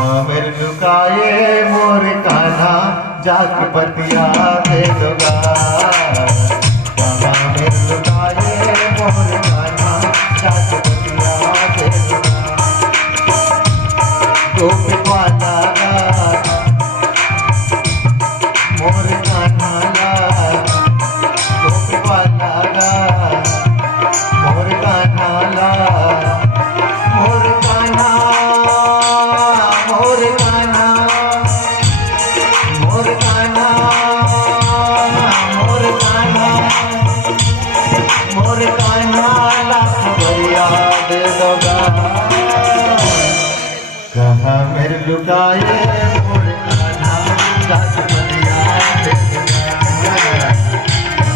मेर लुकाए मोर कान्हा जाके पतिया दे दोगा। मेर लुकाए मोर कान्हा जाके पतिया दे दोगा। गोपी वाला मोर कान्हा ला, गोपी वाला मोर कान्हा ला, मोर कान्हा मोर कान्हा मोर कान्हा मोर कान्हा मोर कान्हा लाख बरिया दे दोगा। कहाँ मेरे लुकाए मोर कान्हा लाख बरिया दे दोगा।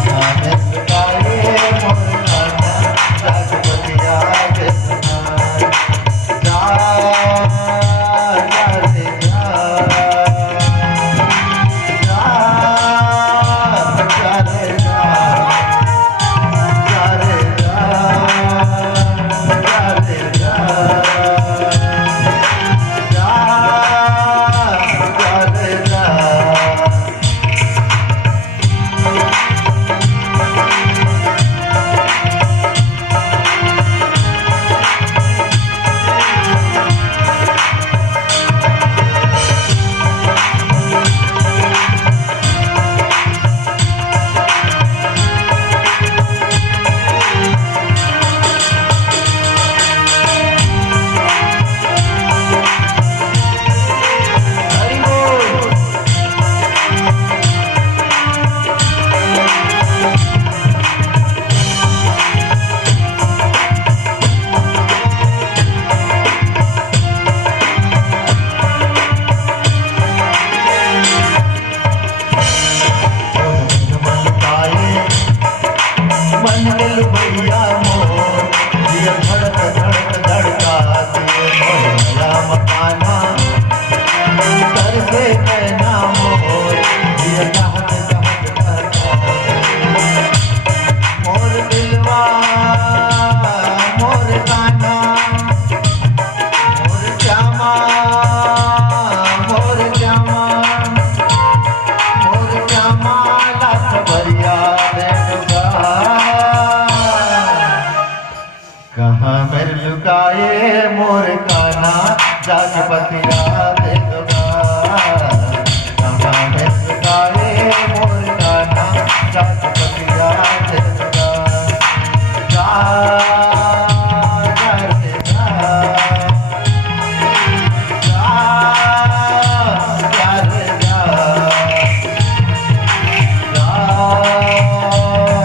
कहाँ मेरे लुकाए मोर कान्हा लाख बरिया दे दोगा। जा जा रे जा, जा जा रे जा, जा रे जा, जा रे जा, जा जा रे जा। हरि बोल। मन दिल भैया मोर दिया धड़क धड़क धड़का दिए मोहला मकाना कर से कहना मोर दिया दहक दहक धड़का। मोर दिलवा मोर कान्हा मोर श्यामा मोर श्यामा मोर श्यामा लाख बरिया दे दोगा। कहाँ मेरे लुकाए मोर कान्हा जाके पतिया दे दोगा। कहाँ मेरे लुकाए मोर कान्हा जाके पतिया दे दोगा। जा जा रे जा, जा जा रे जा, जा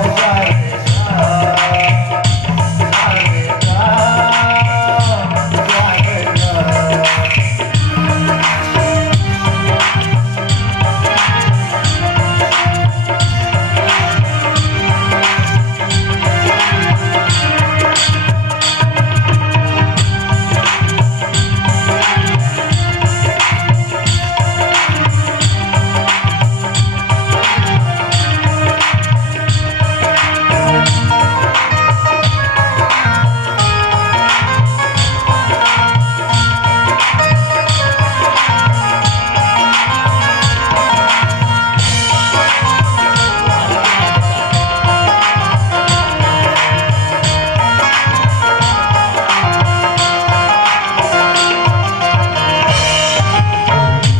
जा रे जा, जा रे जा, जा रे जा।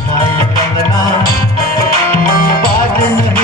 माय कंगना बाज नहीं